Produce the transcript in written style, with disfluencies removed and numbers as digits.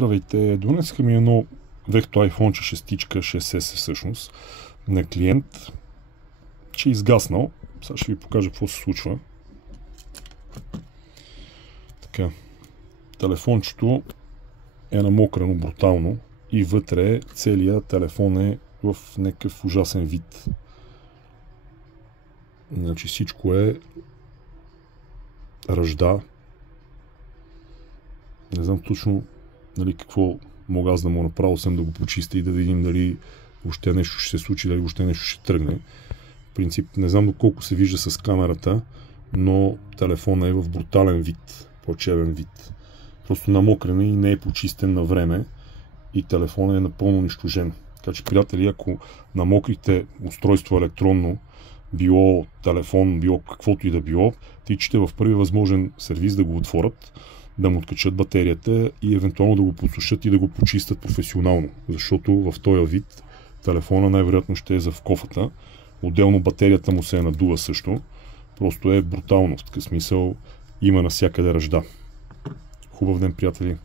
Здравейте, донесха ми едно вехто iPhone 6S всъщност на клиент, че е изгаснал. Сега ще ви покажа какво се случва. Така, телефончето е намокрено брутално и вътре целият телефон е в някакъв ужасен вид. Значи всичко е ръжда. Не знам точно какво мога аз да му направя, освен да го почистя и да видим дали въобще нещо ще се случи, дали въобще нещо ще тръгне. В принцип, не знам доколко се вижда с камерата, но телефонът е в брутален вид, плачевен вид. Просто намокрен и не е почистен на време и телефонът е напълно унищожен. Така че, приятели, ако намокрите устройство електронно, било телефон, било каквото и да било, тичате в първи възможен сервис да го отворят, да му откачат батерията и евентуално да го подсушат и да го почистят професионално. Защото в този вид телефона най-вероятно ще е за в кофата. Отделно батерията му се е надува също. Просто е брутално. В такъв смисъл има навсякъде ръжда. Хубав ден, приятели!